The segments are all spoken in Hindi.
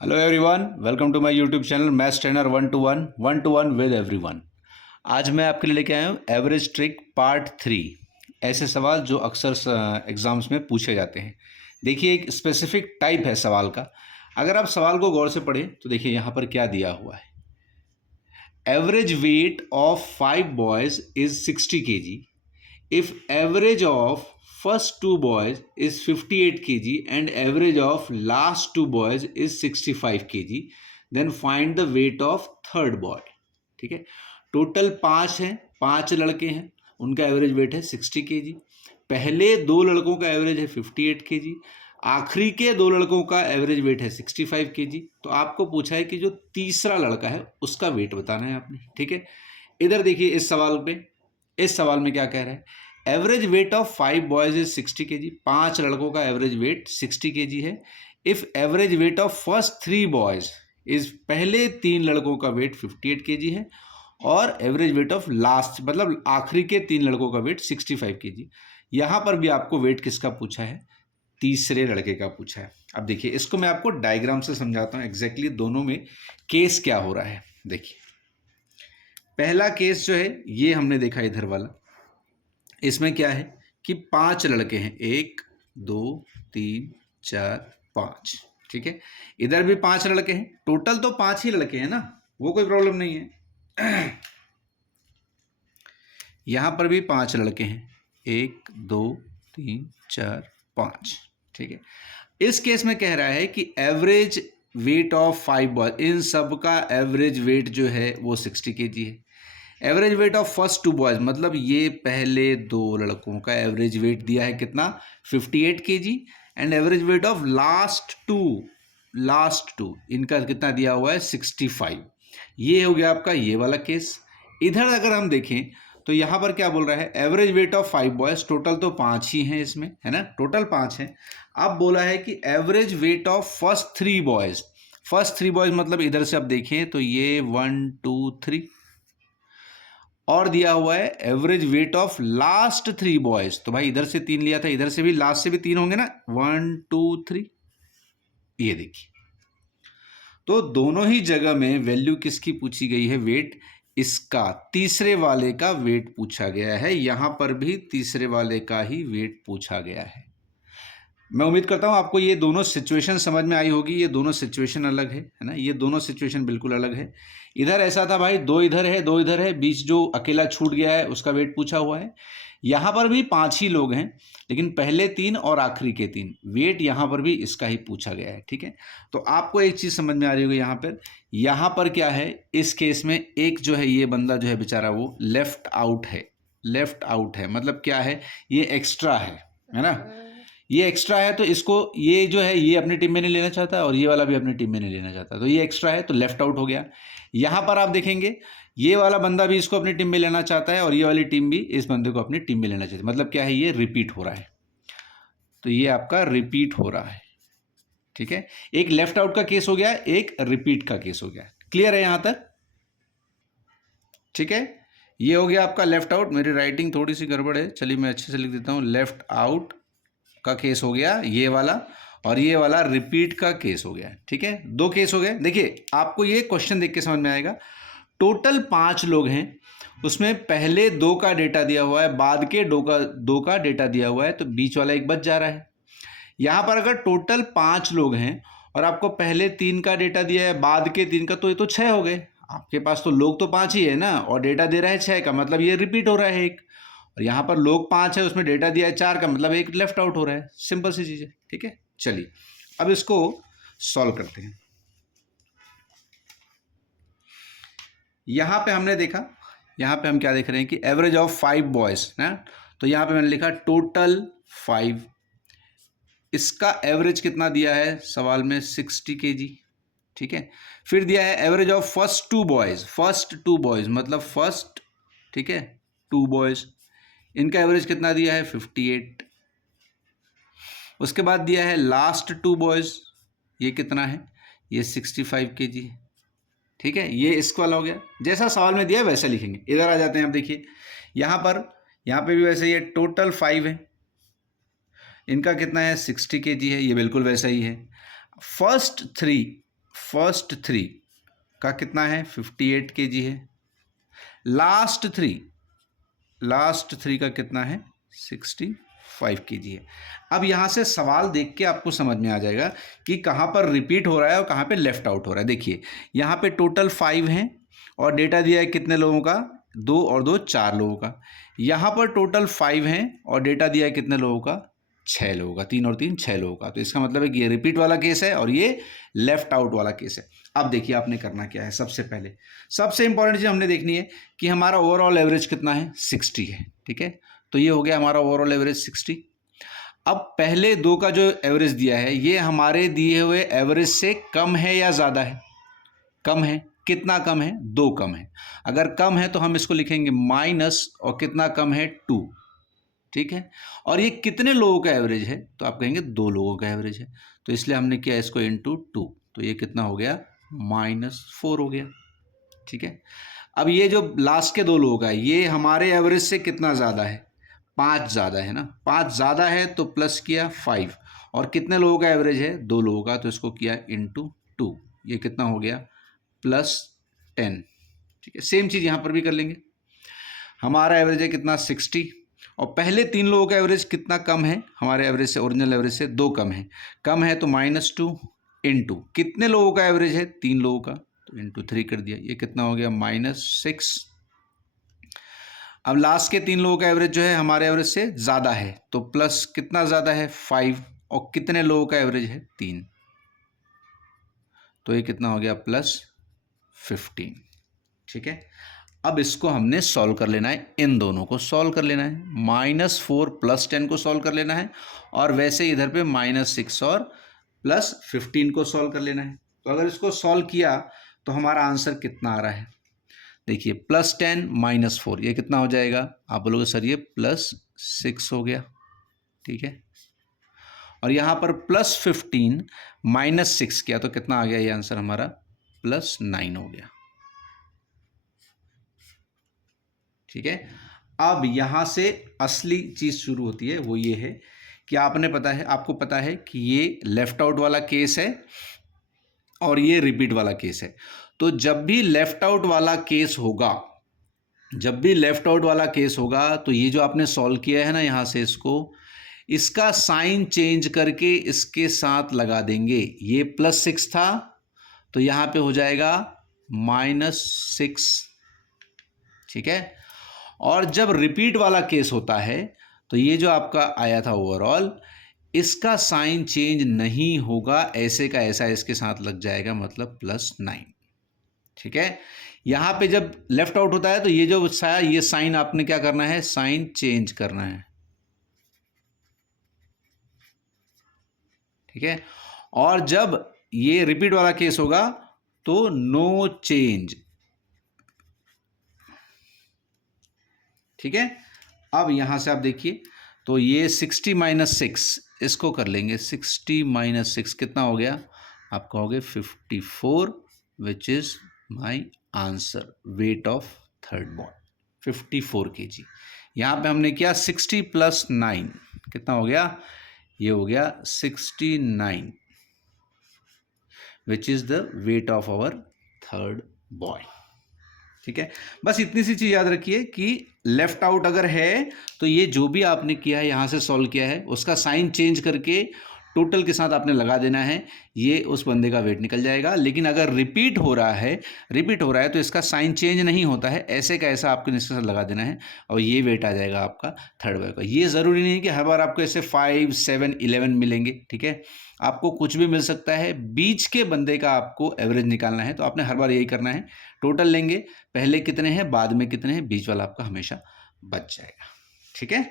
Hello everyone, welcome to my YouTube channel maths trainer 1 to 1 with everyone. आज मैं आपके लिए लेके आया हूँ एवरेज ट्रिक पार्ट 3। ऐसे सवाल जो अक्सर एग्जाम्स में पूछे जाते हैं। देखिए, एक स्पेसिफिक टाइप है सवाल का। अगर आप सवाल को गौर से पढ़ें तो देखिए यहाँ पर क्या दिया हुआ है। Average weight of 5 boys is 60 kg if average of first two boys is 58 kg and average of last two boys is 65 kg, then find the weight of third boy। ठीक है, टोटल 5 हैं, 5 लड़के हैं, उनका एवरेज वेट है 60 kg। पहले दो लड़कों का एवरेज है 58 kg, आखिरी के दो लड़कों का एवरेज वेट है 65 kg। तो आपको पूछा है कि जो तीसरा लड़का है उसका वेट बताना है आपने। ठीक है, इधर देखिए इस सवाल में क्या कह रहा है। Average weight of 5 boys is 60 kg। 5 लड़कों का एवरेज वेट 60 kg है। If average weight of first 3 boys is, पहले 3 लड़कों का वेट 58 kg है और एवरेज वेट ऑफ लास्ट मतलब आखिरी के 3 लड़कों का वेट 65 kg। यहां पर भी आपको वेट किसका पूछा है? तीसरे लड़के का पूछा है। अब देखिए, इसको मैं आपको डायग्राम से समझाता हूं एग्जैक्टली दोनों में केस क्या हो रहा है। देखिए, पहला केस जो है ये हमने देखा इधर वाला। इसमें क्या है कि 5 लड़के हैं, 1 2 3 4 5। ठीक है, इधर भी 5 लड़के हैं, टोटल तो 5 ही लड़के हैं ना, वो कोई प्रॉब्लम नहीं है। यहां पर भी 5 लड़के हैं, 1 2 3 4 5। ठीक है, इस केस में कह रहा है कि एवरेज वेट ऑफ 5 बॉयज, इन सब का एवरेज वेट जो है वो 60 kg है। Average weight of first 2 boys मतलब ये पहले 2 लड़कों का एवरेज वेट दिया है कितना? 58 kg। And average weight of last two इनका कितना दिया हुआ है? 65। ये हो गया आपका ये वाला केस। इधर अगर हम देखें तो यहां पर क्या बोल रहा है? Average weight of 5 boys, total तो 5 ही हैं इसमें, है ना, टोटल 5 हैं। अब बोला है कि average weight of first 3 boys. First 3 boys मतलब इधर से अब देखें तो ये 1 2 3, और दिया हुआ है average weight of last 3 boys. तो भाई इधर से 3 लिया था, इधर से भी लास्ट से भी 3 होंगे ना, 1 2 3। ये देखिए, तो दोनों ही जगह में वैल्यू किसकी पूछी गई है? वेट इसका, तीसरे वाले का वेट पूछा गया है। यहां पर भी तीसरे वाले का ही वेट पूछा गया है। मैं उम्मीद करता हूं आपको ये दोनों सिचुएशन समझ में आई होगी। ये दोनों सिचुएशन अलग है ना, ये दोनों सिचुएशन बिल्कुल अलग है। इधर ऐसा था भाई, 2 इधर है 2 इधर है, बीच जो अकेला छूट गया है उसका वेट पूछा हुआ है। यहां पर भी 5 ही लोग हैं, लेकिन पहले 3 और आखिरी के 3, वेट यहां पर भी इसका ही पूछा गया है। ठीक है, तो आपको एक चीज समझ में आ रही होगी यहां पर क्या है? इस केस में एक जो है ये बंदा जो है बेचारा वो लेफ्ट आउट है। लेफ्ट आउट है मतलब क्या है? ये एक्स्ट्रा है ना, ये एक्स्ट्रा है। तो इसको, ये जो है ये अपनी टीम में नहीं लेना चाहता और ये वाला भी अपनी टीम में नहीं लेना चाहता, तो ये एक्स्ट्रा है तो लेफ्ट आउट हो गया। यहां पर आप देखेंगे ये वाला बंदा भी इसको अपनी टीम में लेना चाहता है और ये वाली टीम भी इस बंदे को अपनी टीम में लेना चाहती है। मतलब क्या है? ये रिपीट हो रहा है। तो ये आपका रिपीट हो रहा है। ठीक है, एक लेफ्ट आउट का केस हो गया, एक रिपीट का केस हो गया। क्लियर है यहां तक? ठीक है, ये हो गया आपका लेफ्ट आउट। मेरी राइटिंग थोड़ी सी गड़बड़ है, चलिए मैं अच्छे से लिख देता हूं। लेफ्ट आउट का केस हो गया ये वाला, और ये वाला रिपीट का केस हो गया। ठीक है, 2 केस हो गए। देखिए, आपको ये क्वेश्चन देख के समझ में आएगा। टोटल 5 लोग हैं, उसमें पहले 2 का डेटा दिया हुआ है, बाद के 2 का डेटा दिया हुआ है, तो बीच वाला एक बच जा रहा है। यहां पर अगर टोटल 5 लोग हैं और आपको पहले 3 का डेटा दिया है, बाद के 3 का, तो ये तो 6 हो गए। आपके पास तो लोग तो 5 ही है ना, और डेटा दे रहा है 6 का, मतलब ये रिपीट हो रहा है एक। और यहाँ पर लोग 5 है, उसमें डेटा दिया है 4 का, मतलब एक लेफ्ट आउट हो रहा है। सिंपल सी चीज़ है। ठीक है, चलिए अब इसको सॉल्व करते हैं। यहाँ पे हमने देखा, यहाँ पे हम क्या देख रहे हैं कि एवरेज ऑफ 5 बॉयज ना, तो यहाँ पे मैंने लिखा टोटल 5। इसका एवरेज कितना दिया है सवाल में? 60 kg। ठीक है, फिर दिया है average of first 2 boys. First 2 boys मतलब फर्स्ट, ठीक है, 2 बॉयज, इनका एवरेज कितना दिया है? 58। उसके बाद दिया है लास्ट 2 बॉयज, ये कितना है? ये 65 kg। ठीक है, ये इसको वाला हो गया। जैसा सवाल में दिया है वैसा लिखेंगे। इधर आ जाते हैं। अब देखिए यहाँ पे भी वैसे ये टोटल 5 है, इनका कितना है? 60 kg है, ये बिल्कुल वैसा ही है। फर्स्ट 3 का कितना है 58 kg है, लास्ट थ्री का कितना है 65 kg है। अब यहाँ से सवाल देख के आपको समझ में आ जाएगा कि कहाँ पर रिपीट हो रहा है और कहाँ पे लेफ्ट आउट हो रहा है। देखिए यहाँ पे टोटल 5 हैं और डेटा दिया है कितने लोगों का, 2 और 2 4 लोगों का। यहाँ पर टोटल 5 हैं और डेटा दिया है कितने लोगों का, 6 लोगों का, 3 और 3 6 लोगों का। तो इसका मतलब है कि ये रिपीट वाला केस है और ये लेफ्ट आउट वाला केस है। अब देखिए आपने करना क्या है, सबसे पहले सबसे इंपॉर्टेंट चीज़ हमने देखनी है कि हमारा ओवरऑल एवरेज कितना है 60 है, ठीक है। तो ये हो गया हमारा ओवरऑल एवरेज 60। अब पहले 2 का जो एवरेज दिया है ये हमारे दिए हुए एवरेज से कम है या ज़्यादा है, कम है। कितना कम है, 2 कम है। अगर कम है तो हम इसको लिखेंगे माइनस, और कितना कम है 2, ठीक है। और ये कितने लोगों का एवरेज है, तो आप कहेंगे 2 लोगों का एवरेज है, तो इसलिए हमने किया इसको इंटू 2, तो ये कितना हो गया -4 हो गया, ठीक है। अब ये जो लास्ट के 2 लोगों का है ये हमारे एवरेज से कितना ज़्यादा है, 5 ज़्यादा है ना, 5 ज़्यादा है तो प्लस किया 5, और कितने लोगों का एवरेज है 2 लोगों का, तो इसको किया इंटू 2, ये कितना हो गया +10, ठीक है। सेम चीज़ यहाँ पर भी कर लेंगे। हमारा एवरेज है कितना 60, और पहले 3 लोगों का एवरेज कितना कम है हमारे एवरेज से, ओरिजिनल एवरेज से 2 कम है तो -2 इंटू कितने लोगों का एवरेज है 3 लोगों का, तो इंटू 3 कर दिया, ये कितना हो गया -6। अब लास्ट के 3 लोगों का एवरेज जो है हमारे एवरेज से ज़्यादा है, तो प्लस कितना ज़्यादा है 5, और कितने लोगों का एवरेज है 3, तो ये कितना हो गया +15, ठीक है। अब इसको हमने सॉल्व कर लेना है, इन दोनों को सॉल्व कर लेना है, -4 + 10 को सॉल्व कर लेना है, और वैसे इधर पे -6 और +15 को सॉल्व कर लेना है। तो अगर इसको सॉल्व किया तो हमारा आंसर कितना आ रहा है, देखिए +10 - 4 ये कितना हो जाएगा, आप बोलोगे सर ये +6 हो गया, ठीक है। और यहाँ पर +15 - 6 किया तो कितना आ गया, ये आंसर हमारा +9 हो गया, ठीक है। अब यहाँ से असली चीज़ शुरू होती है, वो ये है कि आपको पता है कि ये लेफ्ट आउट वाला केस है और ये रिपीट वाला केस है। तो जब भी लेफ्ट आउट वाला केस होगा तो ये जो आपने सॉल्व किया है ना यहाँ से, इसका साइन चेंज करके इसके साथ लगा देंगे। ये +6 था तो यहाँ पे हो जाएगा -6, ठीक है। और जब रिपीट वाला केस होता है तो ये जो आपका आया था ओवरऑल, इसका साइन चेंज नहीं होगा, ऐसे का ऐसा इसके साथ लग जाएगा, मतलब +9, ठीक है। यहाँ पे जब लेफ्ट आउट होता है तो ये जो ये साइन आपने क्या करना है, साइन चेंज करना है, ठीक है। और जब ये रिपीट वाला केस होगा तो नो चेंज, ठीक है। अब यहां से आप देखिए तो ये 60 - 6 इसको कर लेंगे, 60 - 6 कितना हो गया, आप कहोगे 54, which is my answer, weight of third ball 54 kg। यहाँ पे हमने किया 60 + 9 कितना हो गया, ये हो गया 69, which is the weight of our third boy, ठीक है। बस इतनी सी चीज़ याद रखिए कि लेफ्ट आउट अगर है तो ये जो भी आपने किया है यहाँ से सॉल्व किया है उसका साइन चेंज करके टोटल के साथ आपने लगा देना है, ये उस बंदे का वेट निकल जाएगा। लेकिन अगर रिपीट हो रहा है तो इसका साइन चेंज नहीं होता है, ऐसे का ऐसा आपको इसके साथ लगा देना है और ये वेट आ जाएगा आपका थर्ड बॉय का। ये ज़रूरी नहीं है कि हर बार आपको ऐसे 5, 7, 11 मिलेंगे, ठीक है। आपको कुछ भी मिल सकता है, बीच के बंदे का आपको एवरेज निकालना है तो आपने हर बार यही करना है, टोटल लेंगे, पहले कितने हैं बाद में कितने हैं, बीच वाला आपका हमेशा बच जाएगा, ठीक है।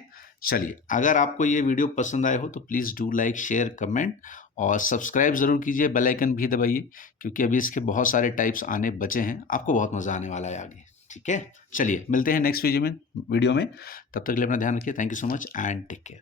चलिए, अगर आपको ये वीडियो पसंद आए हो तो please do like, share, comment और सब्सक्राइब ज़रूर कीजिए, बेल आइकन भी दबाइए क्योंकि अभी इसके बहुत सारे टाइप्स आने बचे हैं, आपको बहुत मज़ा आने वाला है आगे, ठीक है। चलिए मिलते हैं नेक्स्ट वीडियो में, तब तक के लिए अपना ध्यान रखिए। Thank you so much and take care.